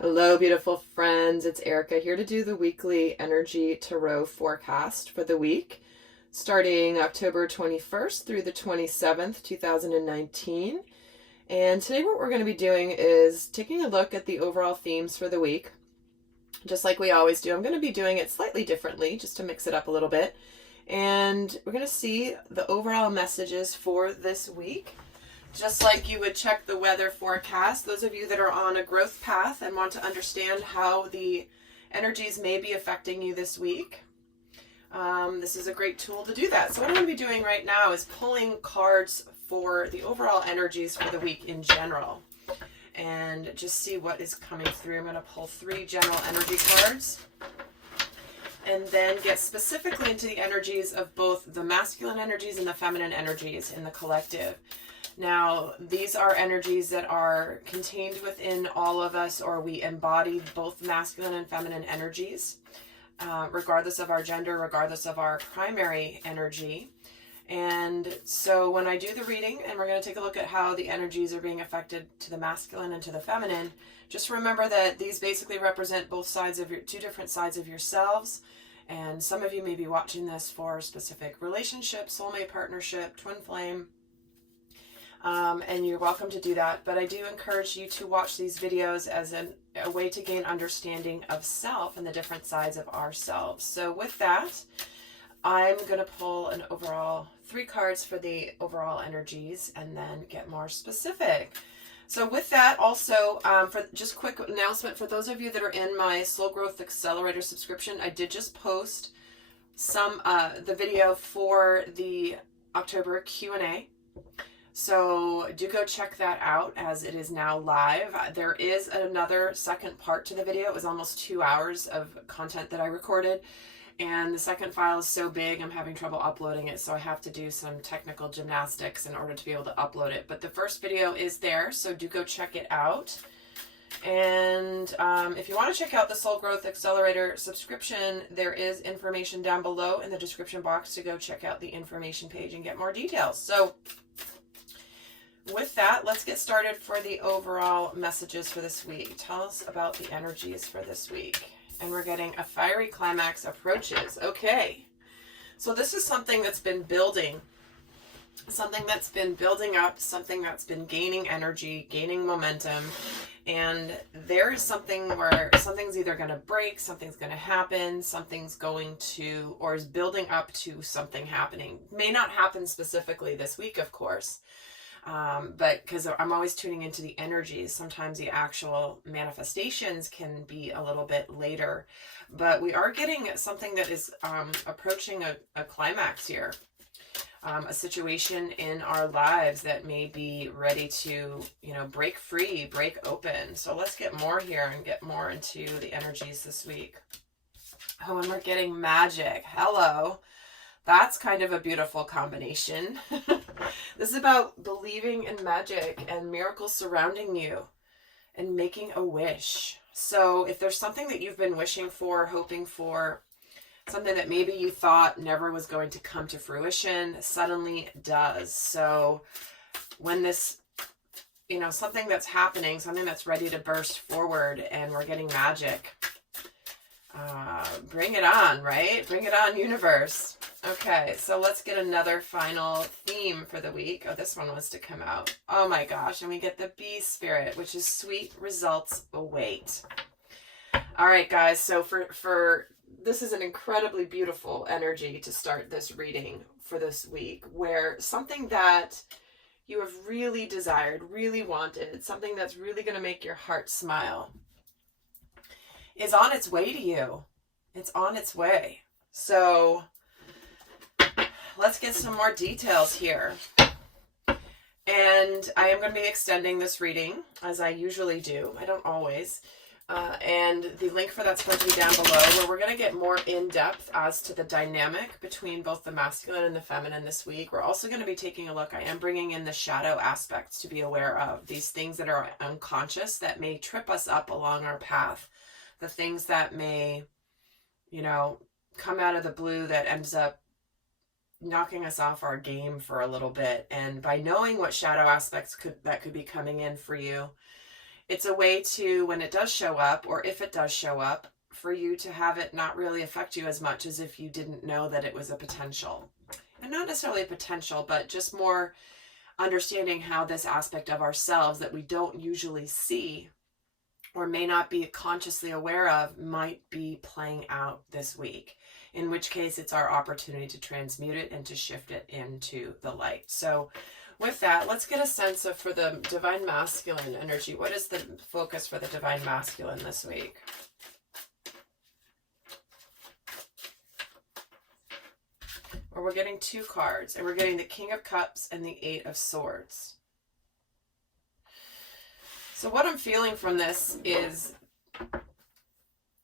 Hello, beautiful friends. It's Erika here to do the weekly energy tarot forecast for the week, starting October 21st through the 27th, 2019. And today what we're going to be doing is taking a look at the overall themes for the week. Just like we always do, I'm going to be doing it slightly differently just to mix it up a little bit. And we're going to see the overall messages for this week. Just like you would check the weather forecast, those of you that are on a growth path and want to understand how the energies may be affecting you this week, this is a great tool to do that. So what I'm going to be doing right now is pulling cards for the overall energies for the week in general and just see what is coming through. I'm going to pull 3 general energy cards and then get specifically into the energies of both the masculine energies and the feminine energies in the collective. Now, these are energies that are contained within all of us, or we embody both masculine and feminine energies, regardless of our gender, regardless of our primary energy. And so when I do the reading, and we're going to take a look at how the energies are being affected to the masculine and to the feminine, just remember that these basically represent both sides of your, 2 different sides of yourselves. And some of you may be watching this for a specific relationship, soulmate partnership, twin flame, and you're welcome to do that. But I do encourage you to watch these videos as a way to gain understanding of self and the different sides of ourselves. So with that, I'm going to pull an overall 3 cards for the overall energies and then get more specific. So with that, also, for just quick announcement for those of you that are in my Soul Growth Accelerator subscription, I did just post the video for the October Q&A. So do go check that out as it is now live. There is another second part to the video. It was almost 2 hours of content that I recorded. And the second file is so big, I'm having trouble uploading it. So I have to do some technical gymnastics in order to be able to upload it. But the first video is there, so do go check it out. And if you want to check out the Soul Growth Accelerator subscription, there is information down below in the description box to go check out the information page and get more details. So with that, let's get started for the overall messages for this week. Tell us about the energies for this week. And we're getting a fiery climax approaches. Okay. So this is something that's been building. Something that's been building up. Something that's been gaining energy, gaining momentum. And there is something where something's either going to break, something's going to happen, something's going to, or is building up to something happening. May not happen specifically this week, of course. But because I'm always tuning into the energies, sometimes the actual manifestations can be a little bit later. But we are getting something that is approaching a climax here. A situation in our lives that may be ready to, break free, break open. So let's get more here and get more into the energies this week. Oh, and we're getting magic. Hello. That's kind of a beautiful combination. This is about believing in magic and miracles surrounding you and making a wish. So if there's something that you've been wishing for, hoping for, something that maybe you thought never was going to come to fruition, suddenly does. So when this, something that's happening, something that's ready to burst forward and we're getting magic, bring it on, right? Bring it on, universe. Okay, so let's get another final theme for the week. Oh, this one was to come out. Oh my gosh, and we get the bee spirit, which is sweet results await. All right, guys, so for this is an incredibly beautiful energy to start this reading for this week, where something that you have really desired, really wanted, something that's really going to make your heart smile is on its way to you. It's on its way. So let's get some more details here. And I am going to be extending this reading as I usually do. I don't always. And the link for that's going to be down below, where we're going to get more in depth as to the dynamic between both the masculine and the feminine this week. We're also going to be taking a look. I am bringing in the shadow aspects to be aware of, these things that are unconscious that may trip us up along our path. The things that may, come out of the blue that ends up knocking us off our game for a little bit. And by knowing what shadow aspects that could be coming in for you, It's a way to, when it does show up, or if it does show up, for you to have it not really affect you as much as if you didn't know that it was a potential. And not necessarily a potential, but just more understanding how this aspect of ourselves that we don't usually see or may not be consciously aware of might be playing out this week, in which case it's our opportunity to transmute it and to shift it into the light. So with that, let's get a sense of, for the divine masculine energy, what is the focus for the divine masculine this week? Or we're getting 2 cards, and we're getting the King of Cups and the 8 of Swords. So what I'm feeling from this is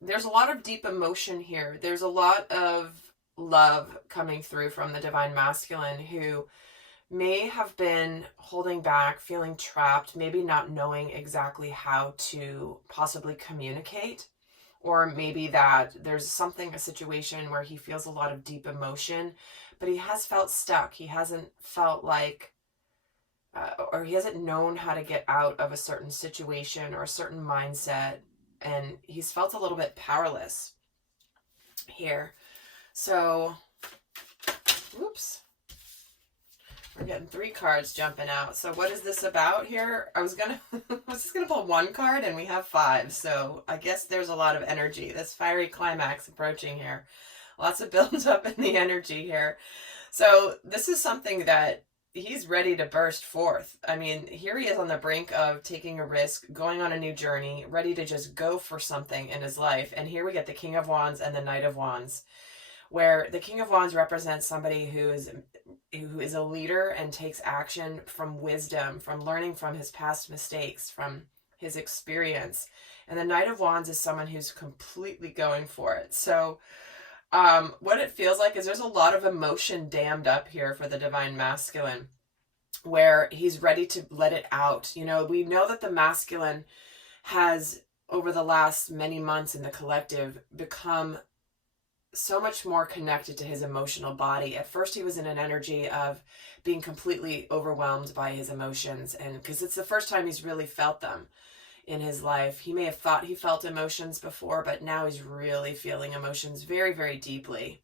there's a lot of deep emotion here. There's a lot of love coming through from the divine masculine, who may have been holding back, feeling trapped, maybe not knowing exactly how to possibly communicate. Or maybe that there's something, a situation where he feels a lot of deep emotion, but he has felt stuck. He hasn't felt like, or he hasn't known how to get out of a certain situation or a certain mindset. And he's felt a little bit powerless here. So, whoops. We're getting 3 cards jumping out. So what is this about here? I was just gonna pull 1 card, and we have 5. So I guess there's a lot of energy. This fiery climax approaching here. Lots of build up in the energy here. So this is something that he's ready to burst forth. I mean, here he is on the brink of taking a risk, going on a new journey, ready to just go for something in his life. And here we get the King of Wands and the Knight of Wands, where the King of Wands represents somebody who is a leader and takes action from wisdom, from learning from his past mistakes, from his experience. And the Knight of Wands is someone who's completely going for it. So what it feels like is there's a lot of emotion dammed up here for the divine masculine, where he's ready to let it out. You know, we know that the masculine has, over the last many months in the collective, become so much more connected to his emotional body. At first he was in an energy of being completely overwhelmed by his emotions, and because it's the first time he's really felt them in his life. He may have thought he felt emotions before, but now he's really feeling emotions very, very deeply.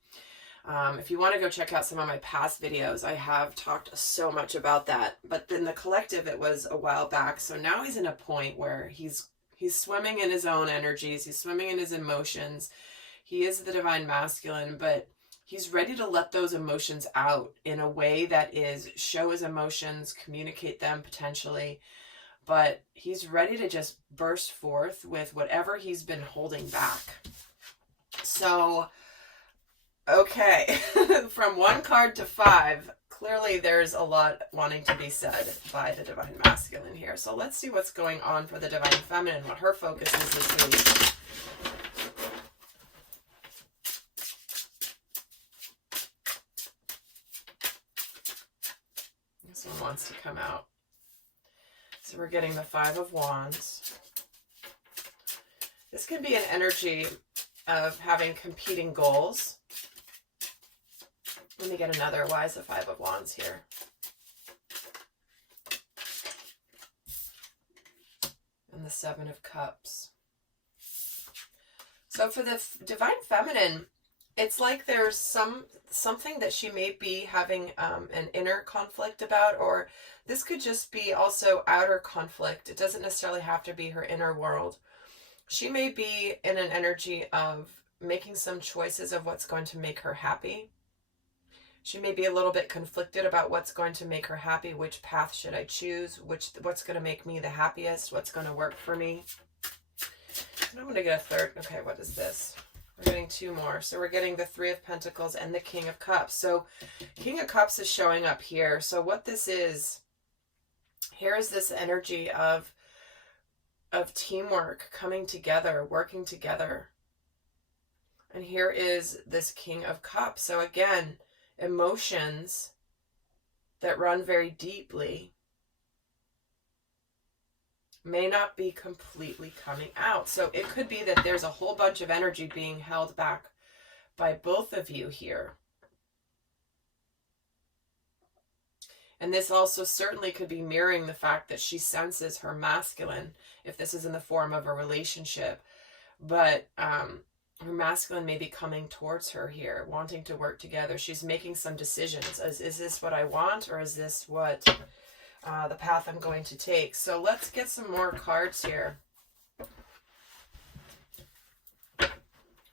If you want to go check out some of my past videos, I have talked so much about that. But in the collective, it was a while back. So now he's in a point where he's swimming in his own energies. He's swimming in his emotions. He is the divine masculine, but he's ready to let those emotions out in a way that is show his emotions, communicate them potentially, but he's ready to just burst forth with whatever he's been holding back. So, okay, from 1 card to 5, clearly there's a lot wanting to be said by the divine masculine here. So let's see what's going on for the divine feminine, what her focus is this week. This one wants to come out. So we're getting the 5 of Wands. This could be an energy of having competing goals. Let me get another. Why is the 5 of Wands here? And the 7 of Cups. So for the divine feminine, it's like there's something that she may be having an inner conflict about, or this could just be also outer conflict. It doesn't necessarily have to be her inner world. She may be in an energy of making some choices of what's going to make her happy. She may be a little bit conflicted about what's going to make her happy. Which path should I choose? What's going to make me the happiest? What's going to work for me? And I'm going to get a third. Okay, what is this? We're getting 2 more. So we're getting the 3 of Pentacles and the King of Cups. So King of Cups is showing up here. So what this is, here is this energy of teamwork, coming together, working together. And here is this King of Cups. So again, emotions that run very deeply may not be completely coming out. So it could be that there's a whole bunch of energy being held back by both of you here. And this also certainly could be mirroring the fact that she senses her masculine, if this is in the form of a relationship. But her masculine may be coming towards her here, wanting to work together. She's making some decisions. Is this what I want, or is this what the path I'm going to take? So let's get some more cards here.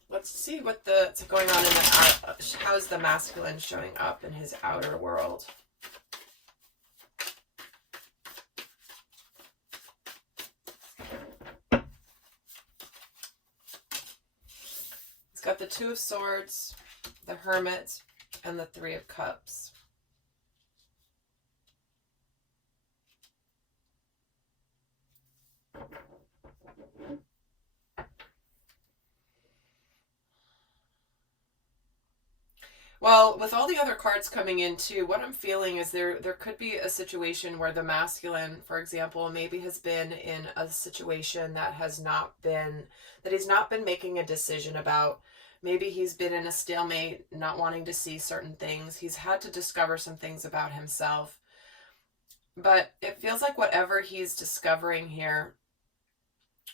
Let's see what's going on in how's the masculine showing up in his outer world. It's got the Two of Swords, the Hermit, and the Three of Cups. Well, with all the other cards coming in too, what I'm feeling is there could be a situation where the masculine, for example, maybe has been in a situation that he's not been making a decision about. Maybe he's been in a stalemate, not wanting to see certain things. He's had to discover some things about himself. But it feels like whatever he's discovering here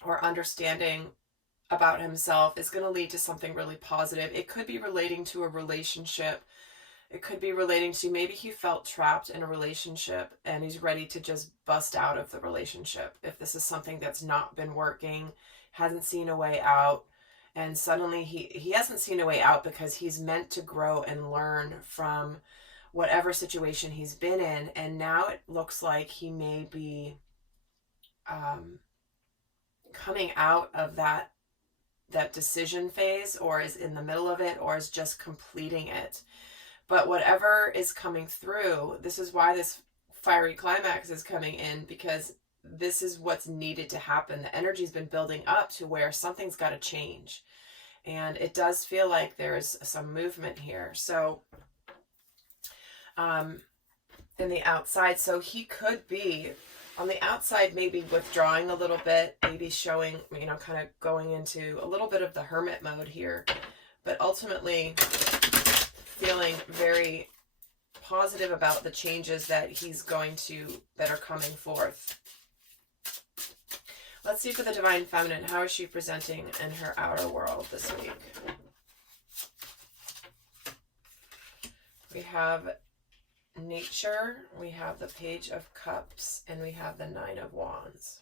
or understanding about himself is going to lead to something really positive. It could be relating to a relationship. It could be relating to maybe he felt trapped in a relationship and he's ready to just bust out of the relationship. If this is something that's not been working, hasn't seen a way out, and suddenly he hasn't seen a way out because he's meant to grow and learn from whatever situation he's been in. And now it looks like he may be coming out of that decision phase, or is in the middle of it, or is just completing it. But whatever is coming through, this is why this fiery climax is coming in, because this is what's needed to happen. The energy's been building up to where something's got to change. And it does feel like there's some movement here. So, in the outside, so he could be on the outside, maybe withdrawing a little bit, maybe showing, kind of going into a little bit of the hermit mode here, but ultimately feeling very positive about the changes that that are coming forth. Let's see for the Divine Feminine, how is she presenting in her outer world this week? We have Nature, we have the Page of Cups, and we have the Nine of Wands.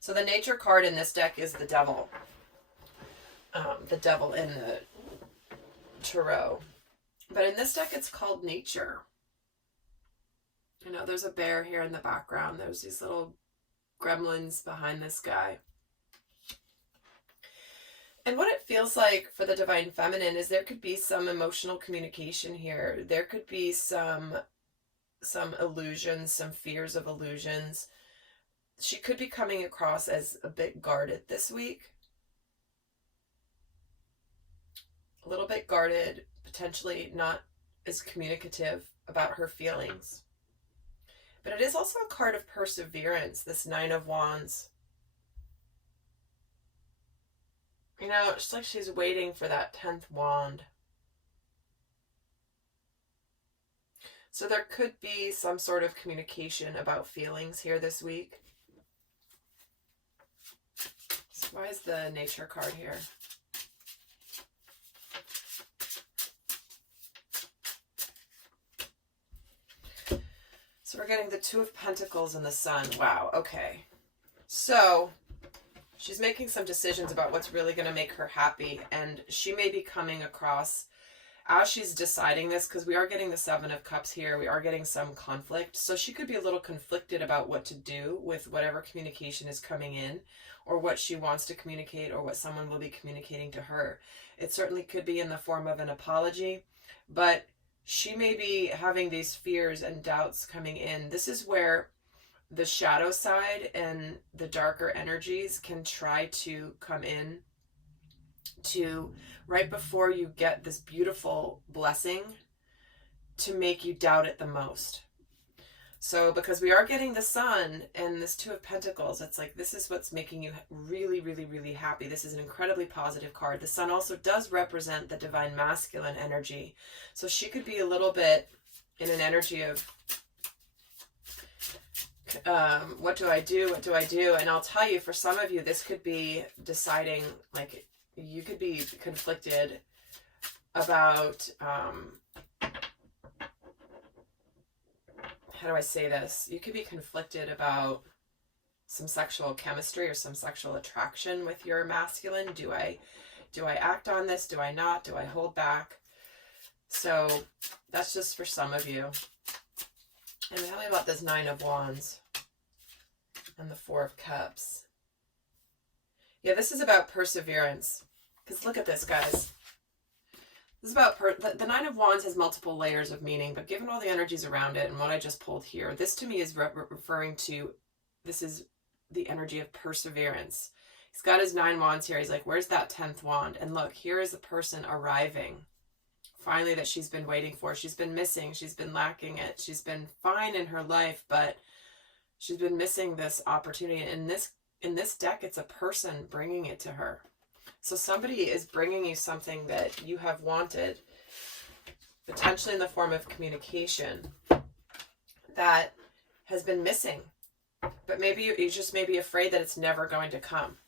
So the Nature card in this deck is the Devil. The Devil in the Tarot. But in this deck, it's called Nature. There's a bear here in the background. There's these little gremlins behind this guy. And what it feels like for the Divine Feminine is there could be some emotional communication here. There could be some illusions, some fears of illusions. She could be coming across as a bit guarded this week. A little bit guarded, potentially not as communicative about her feelings. But it is also a card of perseverance, this Nine of Wands. It's like she's waiting for that 10th wand. So there could be some sort of communication about feelings here this week. So why is the Nature card here? So we're getting the Two of Pentacles and the Sun. Wow, okay. So she's making some decisions about what's really going to make her happy, and she may be coming across, as she's deciding this, because we are getting the Seven of Cups here, we are getting some conflict, so she could be a little conflicted about what to do with whatever communication is coming in, or what she wants to communicate, or what someone will be communicating to her. It certainly could be in the form of an apology, but she may be having these fears and doubts coming in. This is where the shadow side and the darker energies can try to come in to right before you get this beautiful blessing to make you doubt it the most. So because we are getting the Sun and this Two of Pentacles, it's like this is what's making you really, really, really happy. This is an incredibly positive card. The Sun also does represent the divine masculine energy. So she could be a little bit in an energy of, what do I do? What do I do? And I'll tell you, for some of you, this could be deciding, like, you could be conflicted about, how do I say this? You could be conflicted about some sexual chemistry or some sexual attraction with your masculine. Do I act on this? Do I not? Do I hold back? So that's just for some of you. And tell me about this Nine of Wands and the Four of Cups. Yeah, this is about perseverance. Because look at this, guys. This is about the Nine of Wands has multiple layers of meaning, but given all the energies around it and what I just pulled here, this to me is referring to, this is the energy of perseverance. He's got his 9 wands here. He's like, where's that 10th wand? And look, here is the person arriving. Finally, that she's been waiting for. She's been missing. She's been lacking it. She's been fine in her life, but she's been missing this opportunity. And in this deck, it's a person bringing it to her. So somebody is bringing you something that you have wanted, potentially in the form of communication, that has been missing. But maybe you just may be afraid that it's never going to come.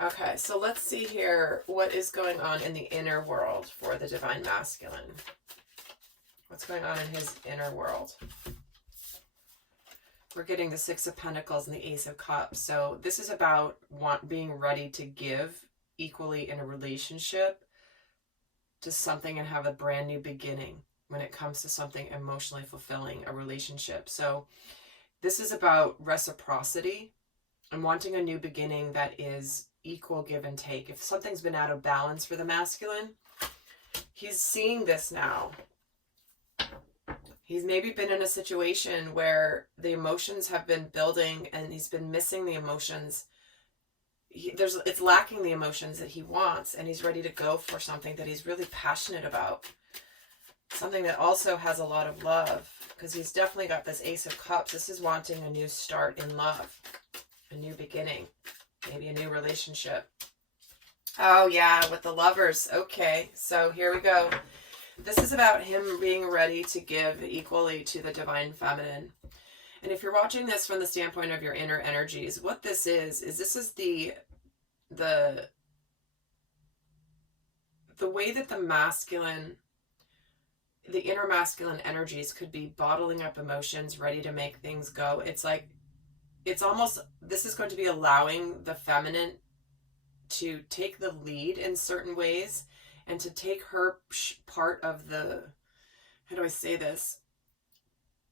Okay, so let's see here what is going on in the inner world for the divine masculine. What's going on in his inner world? We're getting the Six of Pentacles and the Ace of Cups. So this is about being ready to give equally in a relationship to something and have a brand new beginning when it comes to something emotionally fulfilling, a relationship. So this is about reciprocity and wanting a new beginning that is equal give and take. If something's been out of balance for the masculine, he's seeing this now. He's maybe been in a situation where the emotions have been building and he's been missing the emotions. It's lacking the emotions that he wants, and he's ready to go for something that he's really passionate about. Something that also has a lot of love, because he's definitely got this Ace of Cups. This is wanting a new start in love, a new beginning, maybe a new relationship. Oh yeah, with the Lovers. Okay, so here we go. This is about him being ready to give equally to the divine feminine. And if you're watching this from the standpoint of your inner energies, what this is this is the way that the masculine, the inner masculine energies could be bottling up emotions, ready to make things go. It's like, it's almost, this is going to be allowing the feminine to take the lead in certain ways and to take her part of the, how do I say this?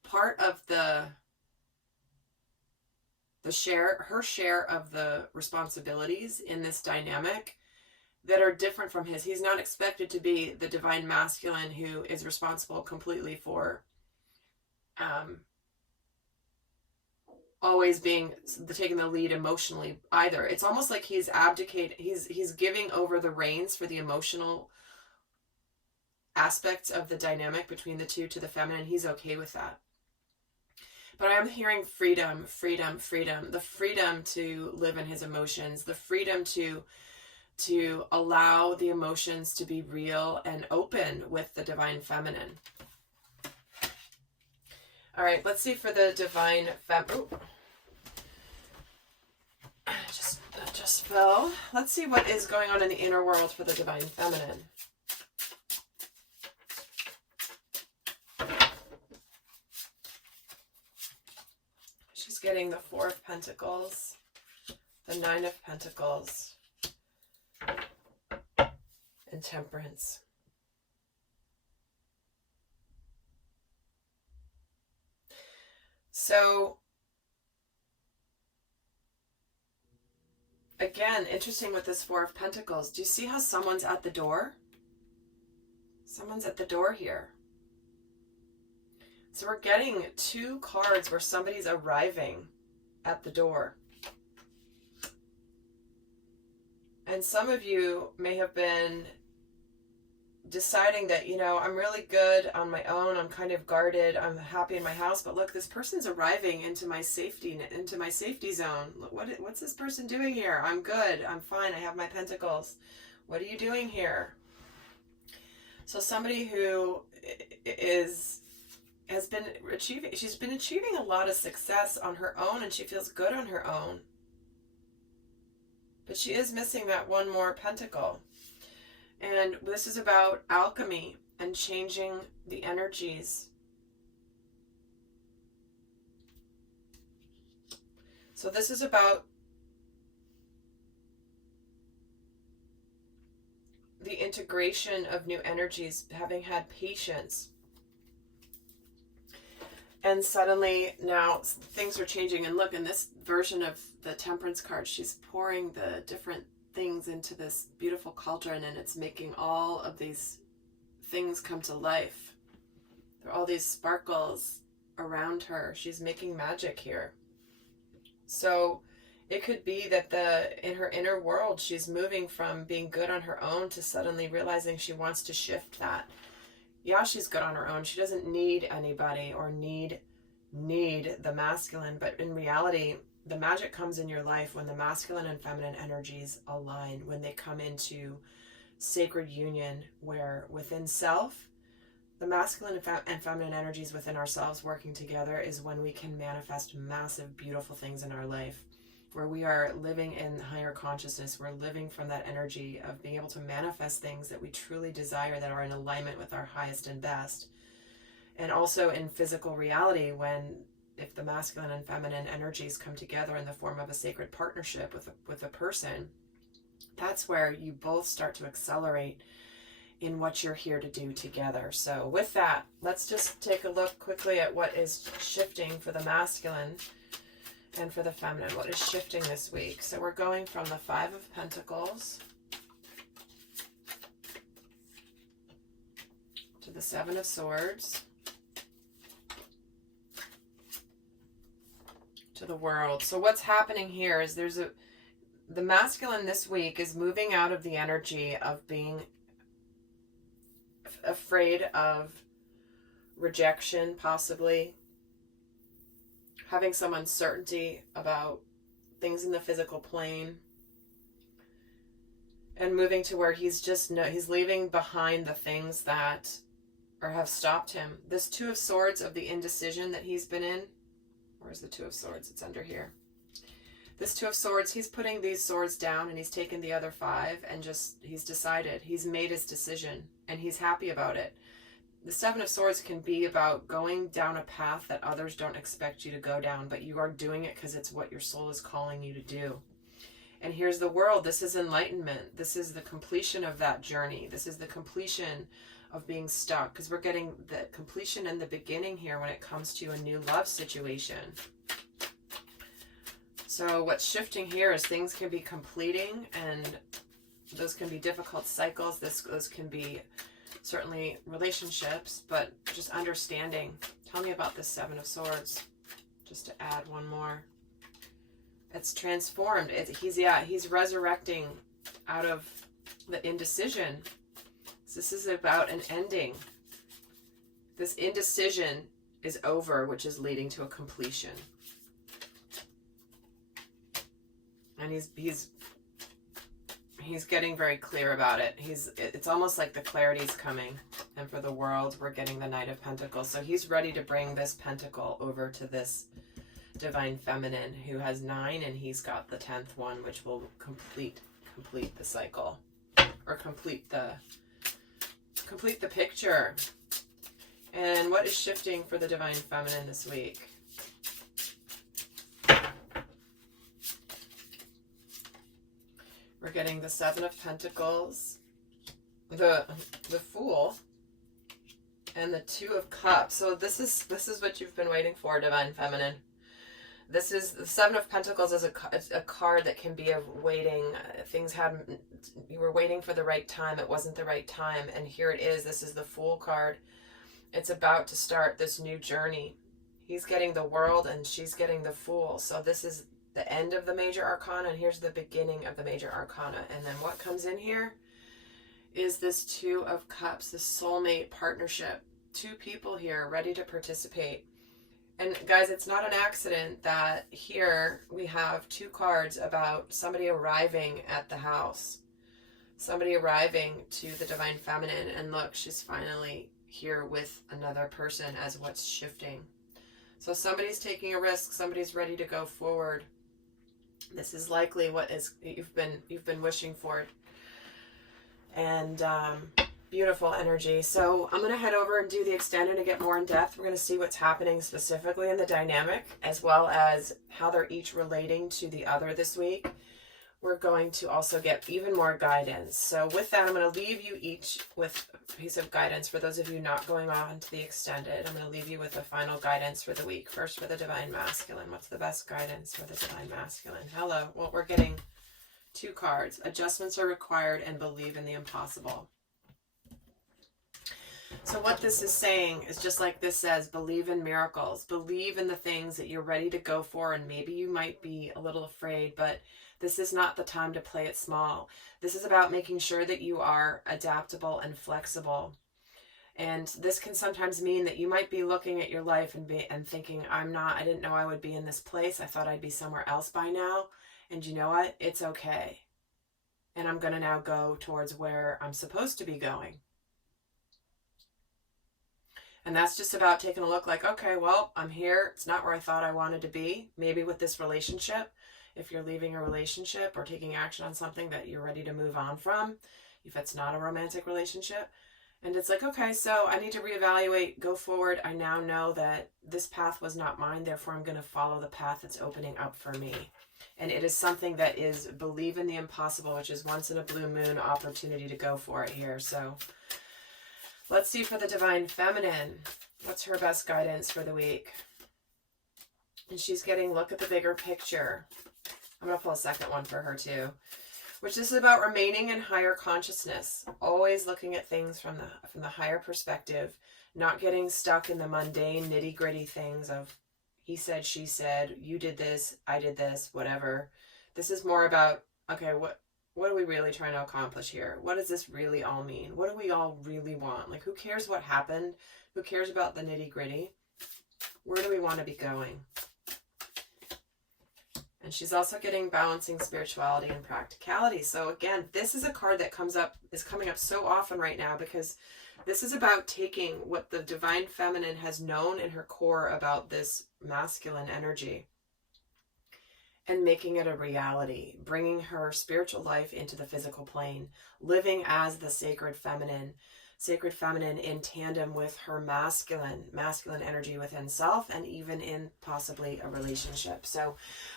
Part of her share of the responsibilities in this dynamic that are different from his. He's not expected to be the divine masculine who is responsible completely for always taking the lead emotionally either. It's almost like he's abdicating, he's giving over the reins for the emotional aspects of the dynamic between the two to the feminine. He's okay with that. But I am hearing freedom, freedom, freedom. The freedom to live in his emotions, the freedom to allow the emotions to be real and open with the divine feminine. All right, let's see for the divine feminine. Just fell. Let's see what is going on in the inner world for the divine feminine. She's getting the Four of Pentacles, the Nine of Pentacles, and Temperance. So, again, interesting with this Four of Pentacles. Do you see how someone's at the door? Someone's at the door here. So we're getting two cards where somebody's arriving at the door. And some of you may have been deciding that, you know, I'm really good on my own. I'm kind of guarded. I'm happy in my house. But look, this person's arriving into my safety zone. What's this person doing here? I'm good. I'm fine. I have my pentacles. What are you doing here? So somebody who has been achieving a lot of success on her own, and she feels good on her own. But she is missing that one more pentacle. And this is about alchemy and changing the energies. So this is about the integration of new energies, having had patience. And suddenly now things are changing. And look, in this version of the Temperance card, she's pouring the different things into this beautiful cauldron, and it's making all of these things come to life. There are all these sparkles around her. She's making magic here. So it could be that in her inner world, she's moving from being good on her own to suddenly realizing she wants to shift that. Yeah, she's good on her own. She doesn't need anybody or need the masculine, but in reality, the magic comes in your life when the masculine and feminine energies align, when they come into sacred union, where within self, the masculine and feminine energies within ourselves working together is when we can manifest massive, beautiful things in our life, where we are living in higher consciousness. We're living from that energy of being able to manifest things that we truly desire, that are in alignment with our highest and best. And also in physical reality, if the masculine and feminine energies come together in the form of a sacred partnership with a person, that's where you both start to accelerate in what you're here to do together. So with that, let's just take a look quickly at what is shifting for the masculine and for the feminine. What is shifting this week? So we're going from the Five of Pentacles to the Seven of Swords to the World. So what's happening here is the masculine this week is moving out of the energy of being afraid of rejection, possibly having some uncertainty about things in the physical plane, and moving to where he's leaving behind the things that have stopped him. This Two of Swords of the indecision that he's been in. Where's the Two of Swords? It's under here. This Two of Swords, he's putting these swords down and he's taken the other five and he's decided. He's made his decision and he's happy about it. The Seven of Swords can be about going down a path that others don't expect you to go down, but you are doing it because it's what your soul is calling you to do. And here's the World. This is enlightenment. This is the completion of that journey. This is the completion of being stuck, because we're getting the completion and the beginning here when it comes to a new love situation. So what's shifting here is things can be completing, and those can be difficult cycles. Those can be certainly relationships, but just understanding. Tell me about this Seven of Swords, just to add one more. It's transformed. He's resurrecting out of the indecision. This is about an ending. This indecision is over, which is leading to a completion. And he's getting very clear about it. It's almost like the clarity's coming. And for the World, we're getting the Knight of Pentacles. So he's ready to bring this pentacle over to this divine feminine who has 9, and he's got the 10th one, which will complete the cycle, or complete the picture. And what is shifting for the divine feminine this week? We're getting the Seven of Pentacles, the Fool, and the Two of Cups. So this is what you've been waiting for, divine feminine. This is the Seven of Pentacles is a card that can be of waiting. You were waiting for the right time. It wasn't the right time. And here it is. This is the Fool card. It's about to start this new journey. He's getting the World and she's getting the Fool. So this is the end of the major arcana, and here's the beginning of the major arcana. And then what comes in here is this Two of Cups, this soulmate partnership. Two people here ready to participate. And guys, it's not an accident that here we have two cards about somebody arriving at the house. Somebody arriving to the Divine Feminine. And look, she's finally here with another person as what's shifting. So somebody's taking a risk. Somebody's ready to go forward. This is likely what is you've been wishing for. And beautiful energy. So I'm going to head over and do the extended to get more in depth. We're going to see what's happening specifically in the dynamic, as well as how they're each relating to the other this week. We're going to also get even more guidance. So with that, I'm going to leave you each with a piece of guidance. For those of you not going on to the extended, I'm going to leave you with a final guidance for the week. First, for the Divine Masculine. What's the best guidance for the Divine Masculine? Hello. Well, we're getting two cards. Adjustments are required and believe in the impossible. So what this is saying is just like this says, believe in miracles. Believe in the things that you're ready to go for, and maybe you might be a little afraid, but this is not the time to play it small. This is about making sure that you are adaptable and flexible. And this can sometimes mean that you might be looking at your life and thinking, I didn't know I would be in this place. I thought I'd be somewhere else by now. And you know what? It's okay. And I'm going to now go towards where I'm supposed to be going. And that's just about taking a look like, okay, well, I'm here. It's not where I thought I wanted to be. Maybe with this relationship, if you're leaving a relationship or taking action on something that you're ready to move on from, if it's not a romantic relationship. And it's like, okay, so I need to reevaluate, go forward. I now know that this path was not mine. Therefore, I'm going to follow the path that's opening up for me. And it is something that is believe in the impossible, which is once in a blue moon opportunity to go for it here. So let's see for the Divine Feminine. What's her best guidance for the week? And she's getting, look at the bigger picture. I'm going to pull a second one for her too, which is about remaining in higher consciousness, always looking at things from the higher perspective, not getting stuck in the mundane nitty gritty things of he said, she said, you did this, I did this, whatever. This is more about, okay, what are we really trying to accomplish here? What does this really all mean? What do we all really want? Like, who cares what happened? Who cares about the nitty gritty? Where do we want to be going? And she's also getting balancing spirituality and practicality. So again, this is a card that is coming up so often right now, because this is about taking what the Divine Feminine has known in her core about this masculine energy and making it a reality, bringing her spiritual life into the physical plane, living as the sacred feminine in tandem with her masculine energy within self, and even in possibly a relationship. So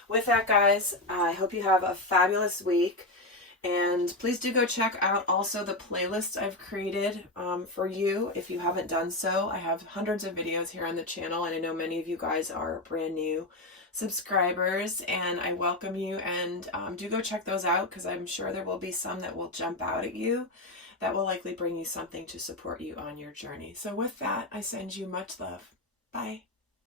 with that, guys, I hope you have a fabulous week. And please do go check out also the playlist I've created for you if you haven't done so. I have hundreds of videos here on the channel, and I know many of you guys are brand new subscribers, and I welcome you. And do go check those out, because I'm sure there will be some that will jump out at you that will likely bring you something to support you on your journey. So with that, I send you much love. Bye.